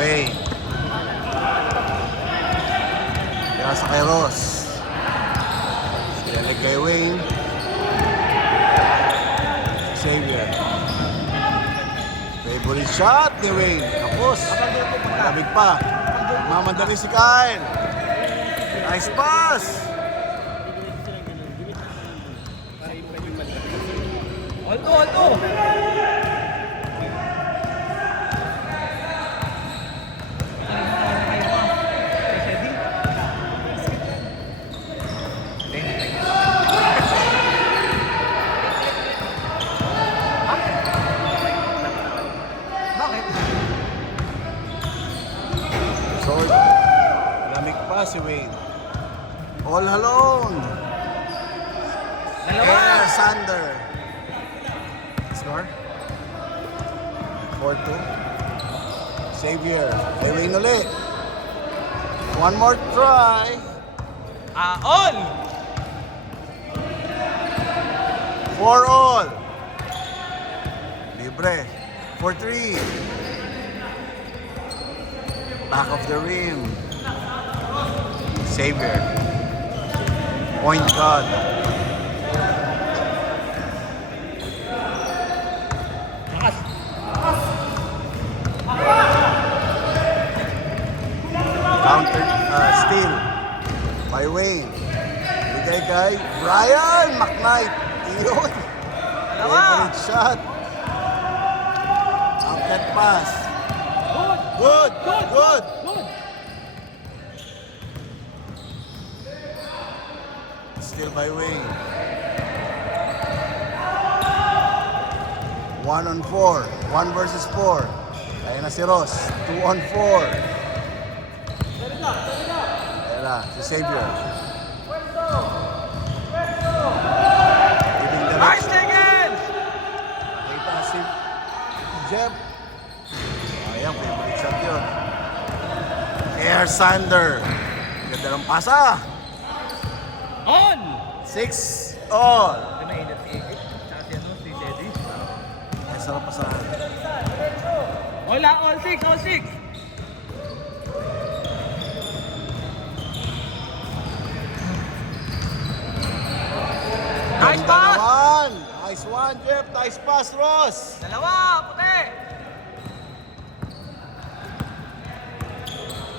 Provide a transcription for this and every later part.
Wayne. Kaya sa kay Ross. Sinalig kay Wayne. Xavier. Favorite shot ni Wayne. Tapos, malamig pa. Mamandali si Kyle. Nice pass. Alto! Bakit? So, malamig pa si Wayne. All alone. Dalawa! Sander. Score? 4-2. Xavier. Kay Wayne ulit. One more try. On! 4-all. Libre. 4-3. Back of the rim. Xavier. Point guard. Counter steal by Wayne. Bigay kay Brian McKnight. Iyon. Dalawa! Favorite shot. Outlet pass. Good. Steal by Wayne. 1-on-4. 1 versus 4. Kaya na si Ross. 2-on-4. Ayan na, si Xavier. Giving the Nice taken! Nakita si Jeb. Ayan, favorite shot yun. Air Sander. Ganda ng pasa. On! 6-all. Ito na inat si Egit. Tsaka si Teddy. Ay, sarap pasahan. Wala, all 6! Nice Ganda pass! naman. Nice one, Jeff. Nice pass, Ross. Dalawa, puti!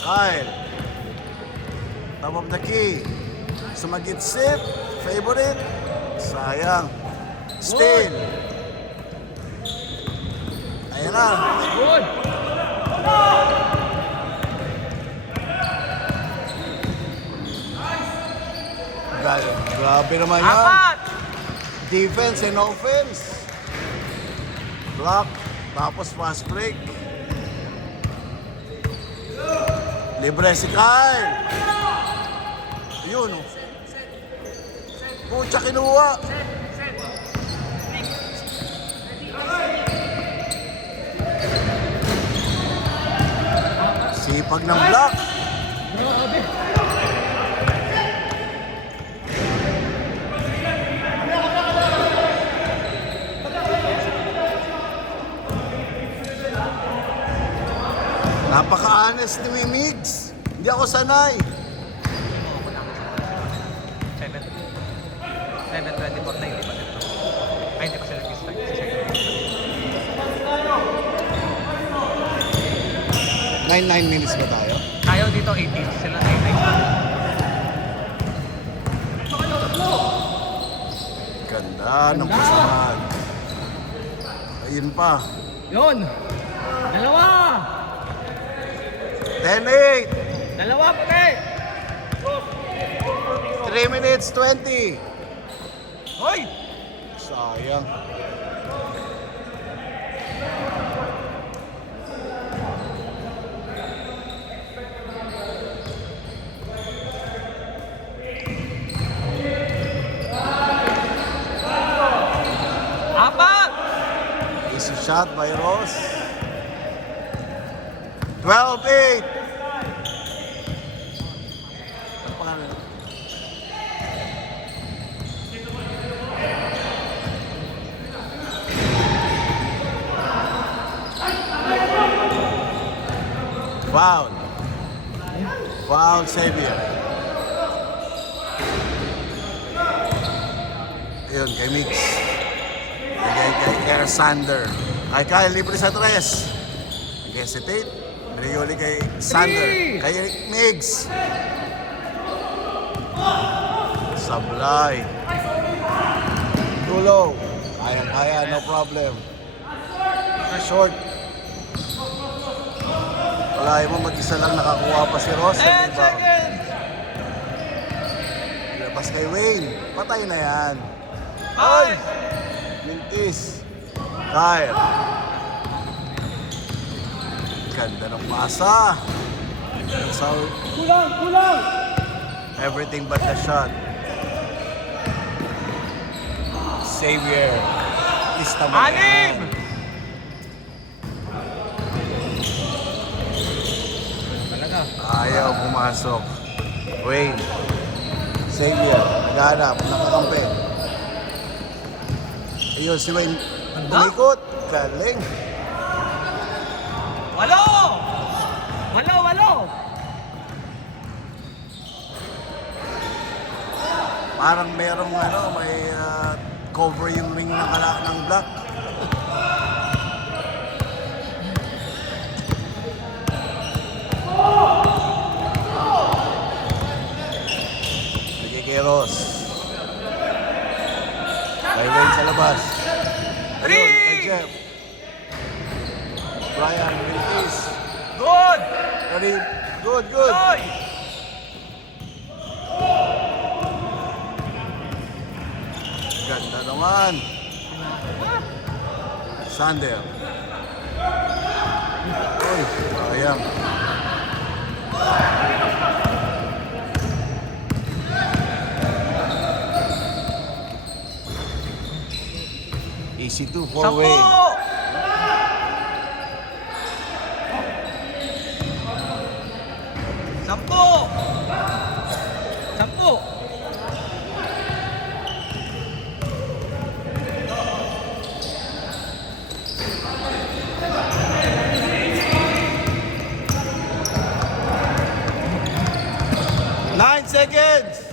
Kyle. Top of the key. Sumagit sip. Favorite. Sayang. Steal. Ayan na. Good! Grabe naman yan. Apat! Defense and offense. Block. Tapos fast break. Libre si Kyle. Yun oh. Pucha, kinuha. Sipag ng block. Grabe! Napaka-honest ni Migs. Hindi ako sanay. 7:24 na hindi pa nito. Ay, hindi pa sila nag-start. Si 9 minutes ba tayo? Tayo dito 18, sila 9. Ganda ng pasahan. Ayun pa. Yun! Dalawa! 10-8. Dalawa, puti! 3 minutes 20. Hoy! Sayang. Apat! Easy shot by Ross. 12-8. Ano pangalan? Foul. Foul, Xavier. Ayun, kay Mix. Kay Sander. Kay Kyle, libre sa tres. Hesitate. Binigay kay Sander. Kay Migs. Sablay. Too low. Kaya, no problem. Short. Wala mo, mag-isa lang nakakuha pa si Ross. 10 seconds! Labas kay Wayne. Patay na yan. Ay! Mintis. Kyle. Ganda ng pasa. So, Kulang! everything but the shot. Xavier. Anim! Talaga. Ayaw pumasok. Wayne. Xavier. Naghanap. Nakakampi. Ayun si Wayne. Ganda. Umikot. Galing. 8! Parang merong may cover yung ring ng black. Sige kay Ross. Kay Wayne sa labas. Ayun, kay Jeff. Brian Wilkis. Good! Ready? Good. Oy! Ganda naman. Sander. Uy, sayang. Easy 2 for 10! Wayne. Sampo! 9 seconds.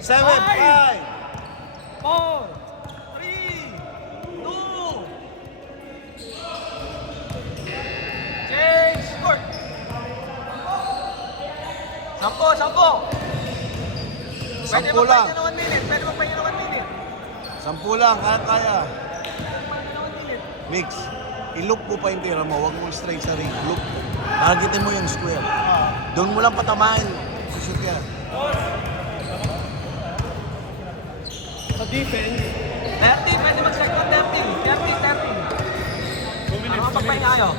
7, 5. 4, 3, 2, change court. 10. Pwede Sampu lang. magpahinga ng 1 minute. Pwede magpahinga ng 1 minute. 10 lang. Kaya. Magpahinga ng 1 minute. Mix. I-loop mo pa yung tira mo. Huwag mo straight sa ring. Loop. Targetin mo yung square. Doon mo lang patamahin. Sushoot yan. Sa defense, 30, pwede mag-set ng 30. 2 minutes. Ano magpahinga kayo?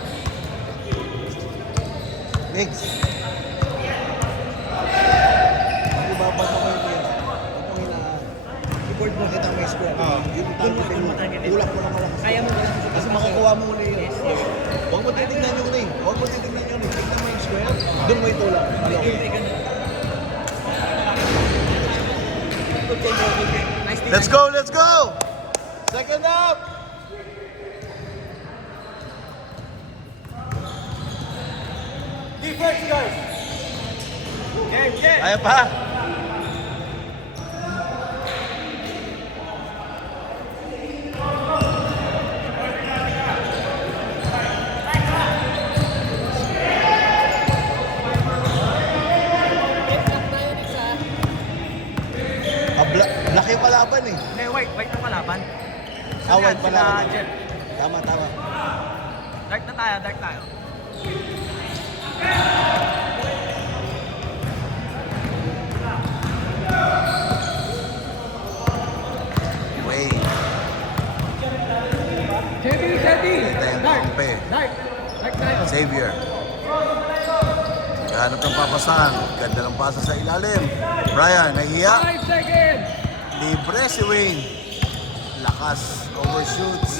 Mix. Ibabad mo kayo tira. Huwag mo i-board mo kita may square. Yung targetin mo. Tulak mo lang malakas. Kaya mo wala Kasi makakuha mo uli yun. Huwag mo titignan yung ring. Huwag mo titignan yung ring. Tignan mo yung square. Doon mo itulak. Let's go! Second up! Defense, guys! Game! Kaya pa! Black yung kalaban eh. Hindi, white ang kalaban. White pala. Sila Jeff. Tama. Dark tayo. Wayne. Steady! Kita yung kampe. Dark tayo. Xavier. Hanap ng papasahan. Ganda ng pasa sa ilalim. Brian, nahiya. 5 seconds! Libre si Wayne. Lakas. Overshoots.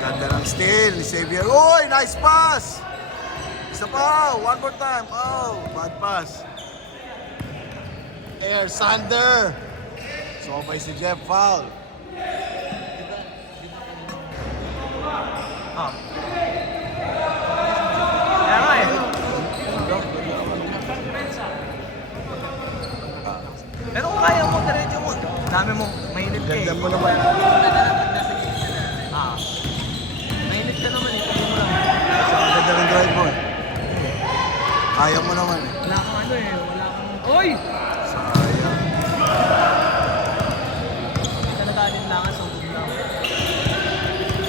Ganda ng steal ni Xavier. Uy! Nice pass! Isa pa. One more time. Oh, bad pass. Air Sander. Sobay si Jeff. Foul. Oh. Kaya nga eh. Dami mo, mainit ka eh. Ganda mo naman. Ah. Mainit ka naman eh, sabi mo lang. Ang ganda ng drive mo. Kaya mo naman eh. Wala kang ano eh. Wala kang... Oy! Sayang. Talaga din lang, sa hukog lang.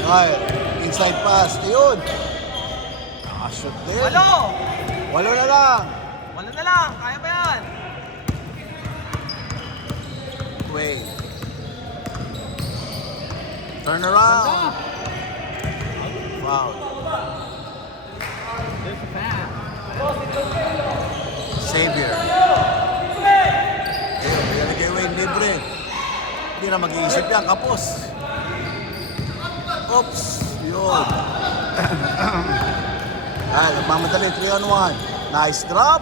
Kyle, inside pass. Ayun. Nakashoot din. Walo! Walo na lang. Walo na lang, kaya ba yan? Wait. Turn around. Wow. There's a pass. Xavier. Ayun, bigyan kay Wayne libre. Hindi na mag-iisip yan, kapos. Oops. Yun. Ay, nagmamadali. 3-on-1. Nice drop.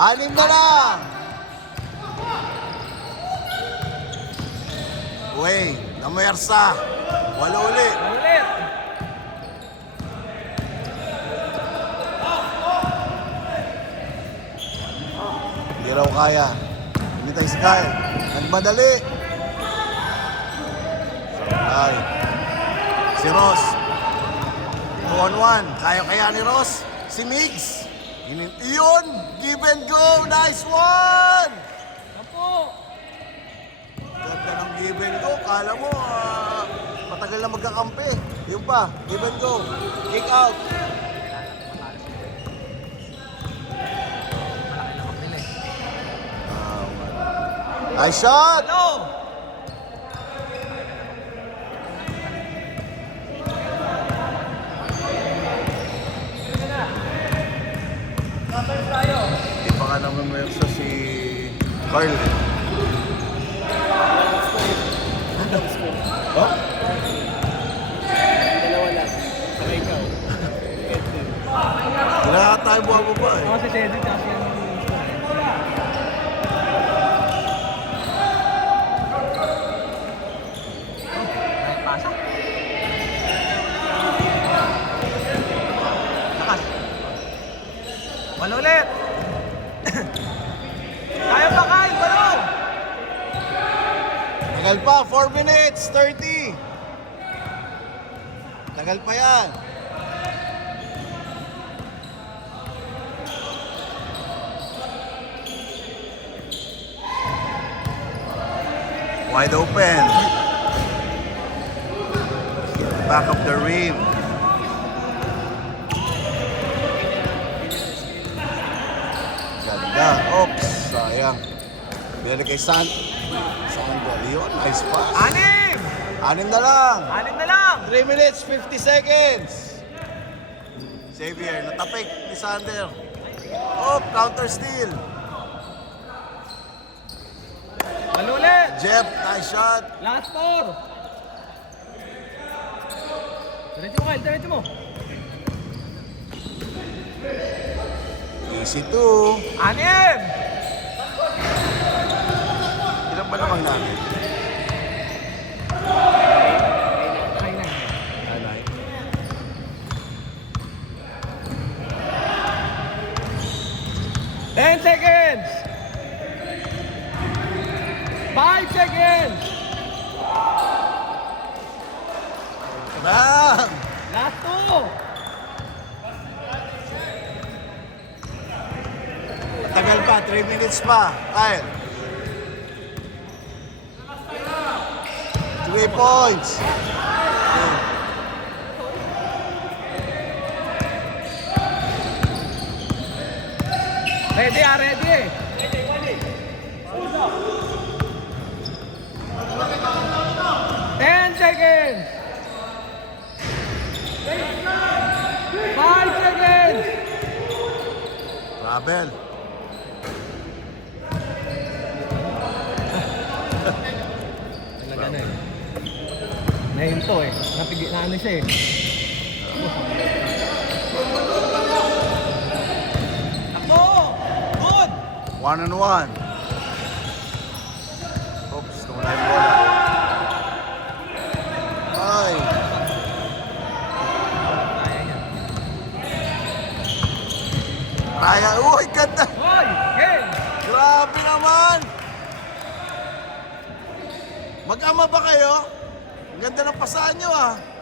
6 na lang. Wayne, namersa. Wala uli. Ulit! Hindi raw kaya. Hindi tayo si Kyle. Nagmadali. Ay. Si Ross. 2-on-1. Kaya ni Ross. Si Migs. Iyon. Give and go. Nice one. Apo! Ganda ng give and go. Kala mo, matagal na magkakampi. Yun pa. Give and go. Kick out. Malaki lang mabili. Nice shot. Walo! Hindi pa ka naman mayroon si Carl. Oh? Dalawa lang. Saka ikaw. Wala tayo buha-buha eh. Ako si Teddy kasi yan. Dahil pasa. Lakas. Walo ulit. Kaya pa, Kyle, walo! Tagal pa, 4 minutes, 30. Tagal pa yan. Wide open. Back of the rim. Ganda. Oops, sayang. Bili kay Sander. Yun, nice pass. 6! 6 na lang. 6 na lang! 3 minutes, 50 seconds. Xavier, natapik ni Sander. Oh, counter steal. Walo ulit! Jeff, nice shot. Last four! Diretso mo, Kyle. Diretso mo. Easy 2. 6! Ilan ba naman namin? Okay na. Alay. Ten seconds! 5 seconds! Bang! Last two! Tagal pa, 3 minutes pa. Kyle. 3 points. Ready ah, ready! 10 seconds! 5 seconds! Rabel. Talaga na eh. Nahinto eh. Napigil na ano siya eh. Ako! Good! 1-on-1. Oops, tumula yung bola. Ay. Kaya niya. Kaya. Uy, ganda. Hoy! Game! Grabe naman. Mag-ama ba kayo? Ang ganda ng pasahan nyo ah.